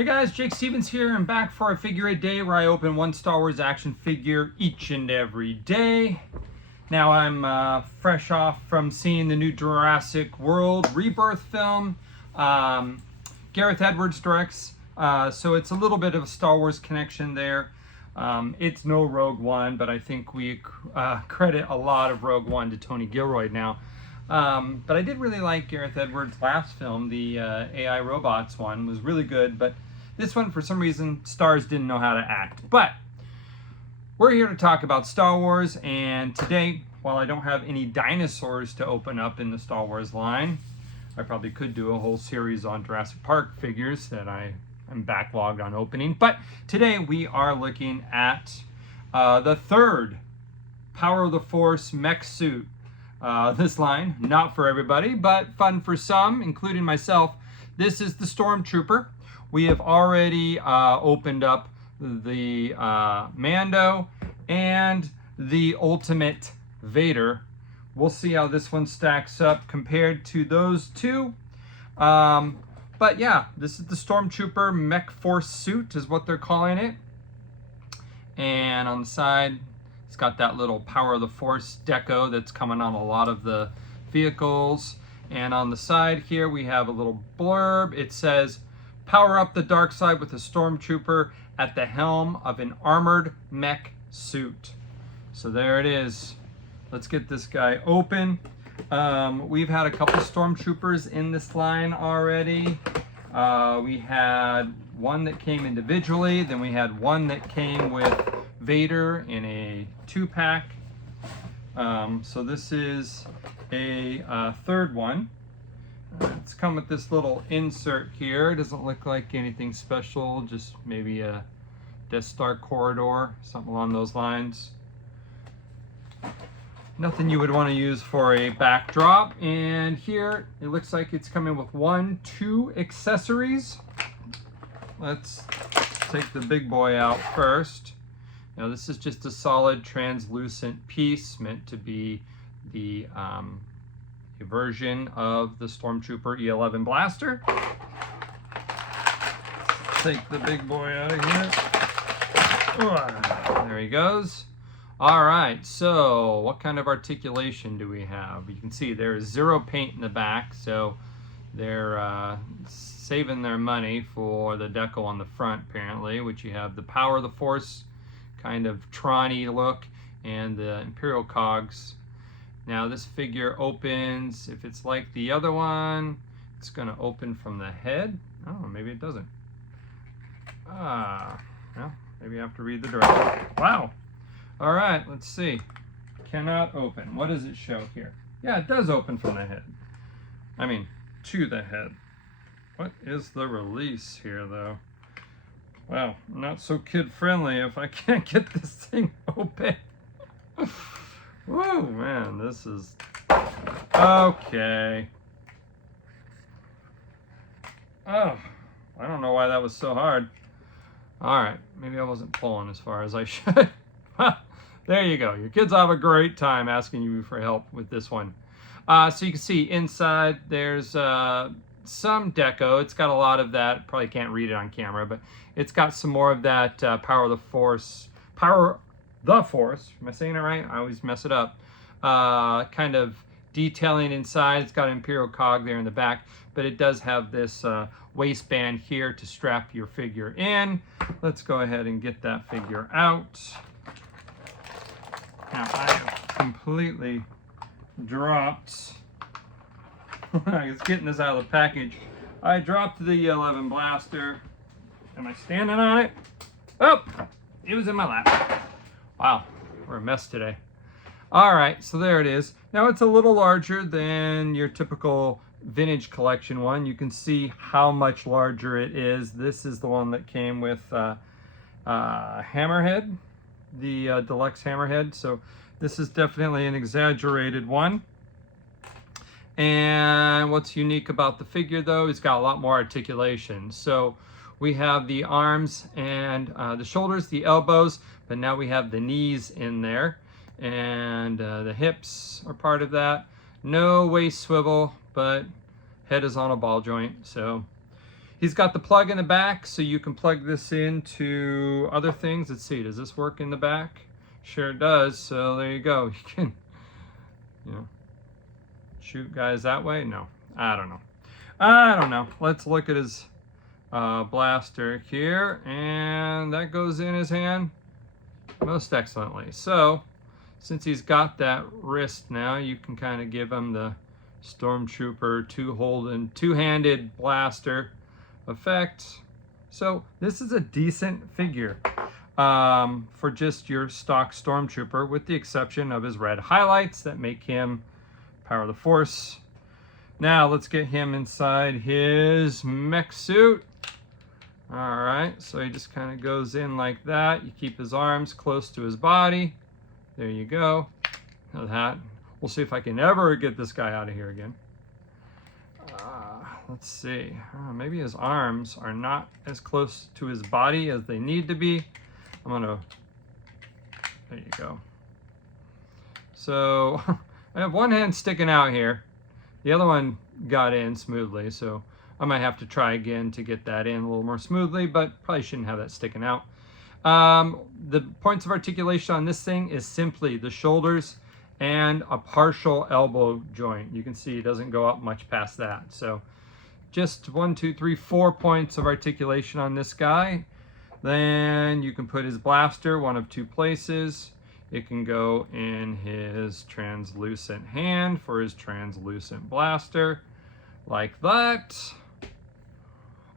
Hey guys, Jake Stevens here. I'm back for a Figure 8 day where I open one Star Wars action figure each and every day. Now I'm fresh off from seeing the new Jurassic World Rebirth film. Gareth Edwards directs, so it's a little bit of a Star Wars connection there. It's no Rogue One, but I think we credit a lot of Rogue One to Tony Gilroy now. But I did really like Gareth Edwards' last film, the AI Robots one was really good, but this one, for some reason, stars didn't know how to act. But we're here to talk about Star Wars, and today, while I don't have any dinosaurs to open up in the Star Wars line, I probably could do a whole series on Jurassic Park figures that I am backlogged on opening. But today we are looking at the third Power of the Force mech suit. This line, not for everybody, but fun for some, including myself. This is the Stormtrooper. We have already opened up the Mando and the Ultimate Vader. We'll see how this one stacks up compared to those two. But yeah, this is the Stormtrooper Mech Force suit is what they're calling it. And on the side, it's got that little Power of the Force deco that's coming on a lot of the vehicles. And on the side here, we have a little blurb. It says, "Power up the dark side with a Stormtrooper at the helm of an armored mech suit." So there it is. Let's get this guy open. We've had a couple Stormtroopers in this line already. We had one that came individually, then we had one that came with Vader in a 2-pack. So this is a third one. It's come with this little insert here. It doesn't look like anything special, just maybe a Death Star corridor, something along those lines. Nothing you would want to use for a backdrop. And here it looks like it's coming with 2 accessories. Let's take the big boy out first. Now this is just a solid translucent piece meant to be the a version of the Stormtrooper E11 blaster. Take the big boy out of here. There he goes. All right, so what kind of articulation do we have? You can see there is 0 paint in the back, so they're saving their money for the deco on the front apparently, which you have the Power of the Force kind of Tron-y look and the Imperial cogs. Now this figure opens, if it's like the other one, it's gonna open from the head. Oh, maybe it doesn't. Well, maybe I have to read the directions. Wow. All right, let's see. Cannot open. What does it show here? Yeah, it does open from the head. I mean, to the head. What is the release here, though? Wow, not so kid-friendly if I can't get this thing open. Whoa, man, this is... Okay. Oh, I don't know why that was so hard. All right, maybe I wasn't pulling as far as I should. There you go. Your kids have a great time asking you for help with this one. So you can see inside there's some deco. It's got a lot of that. Probably can't read it on camera, but it's got some more of that Power of the Force. Am I saying it right? I always mess it up. Kind of detailing inside. It's got an Imperial cog there in the back, but it does have this waistband here to strap your figure in. Let's go ahead and get that figure out. Now I have completely dropped, I was getting this out of the package. I dropped the 11 blaster. Am I standing on it? Oh, it was in my lap. Wow, we're a mess today. All right, so there it is. Now it's a little larger than your typical vintage collection one. You can see how much larger it is. This is the one that came with Hammerhead, the deluxe Hammerhead. So this is definitely an exaggerated one. And what's unique about the figure though, it's got a lot more articulation. So we have the arms and the shoulders, the elbows, but now we have the knees in there. And the hips are part of that. No waist swivel, but head is on a ball joint. So He's got the plug in the back, so you can plug this into other things. Let's see, does this work in the back? Sure it does, so there you go. You can, you know, shoot guys that way? No, I don't know. Let's look at his blaster here, and that goes in his hand most excellently. So, since he's got that wrist now, you can kind of give him the Stormtrooper two-handed blaster effect. So this is a decent figure for just your stock Stormtrooper, with the exception of his red highlights that make him Power of the Force. Now let's get him inside his mech suit. All right, so he just kind of goes in like that. You keep his arms close to his body. There you go. Now that. We'll see if I can ever get this guy out of here again. Let's see. Maybe his arms are not as close to his body as they need to be. I'm gonna. There you go. So I have one hand sticking out here. The other one got in smoothly, so I might have to try again to get that in a little more smoothly, but probably shouldn't have that sticking out. The points of articulation on this thing is simply the shoulders and a partial elbow joint. You can see it doesn't go up much past that. So just 1, 2, 3, 4 points of articulation on this guy. Then you can put his blaster one of two places. It can go in his translucent hand for his translucent blaster, like that.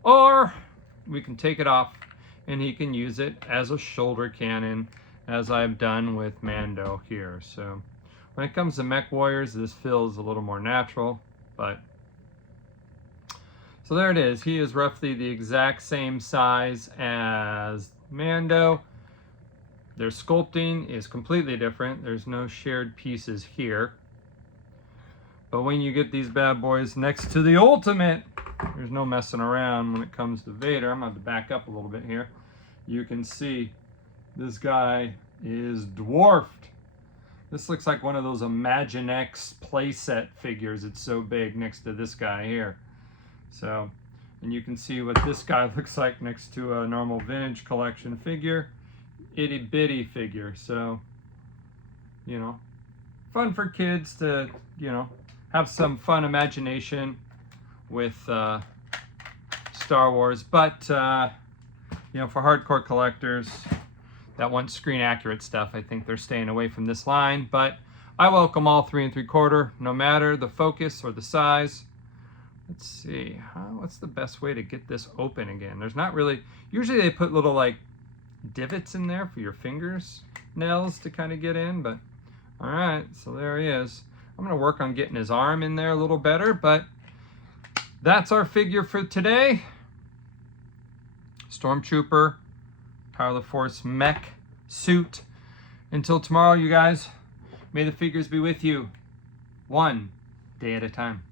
Or we can take it off and he can use it as a shoulder cannon, as I've done with Mando here. So when it comes to Mech Warriors, this feels a little more natural, but so there it is. He is roughly the exact same size as Mando. Their sculpting is completely different. There's no shared pieces here. But when you get these bad boys next to the Ultimate, there's no messing around when it comes to Vader. I'm going to back up a little bit here. You can see this guy is dwarfed. This looks like one of those Imaginext playset figures. It's so big next to this guy here. So, and you can see what this guy looks like next to a normal vintage collection figure. Itty bitty figure. So, you know, fun for kids to, you know, have some fun imagination with Star Wars. But, you know, for hardcore collectors that want screen accurate stuff, I think they're staying away from this line. But I welcome all 3 3/4, no matter the focus or the size. Let's see, what's the best way to get this open again? There's not really, usually they put little like divots in there for your fingers, nails to kind of get in, but all right, so there he is. I'm gonna work on getting his arm in there a little better, but that's our figure for today. Stormtrooper, Power of the Force mech suit. Until tomorrow, you guys, may the figures be with you, one day at a time.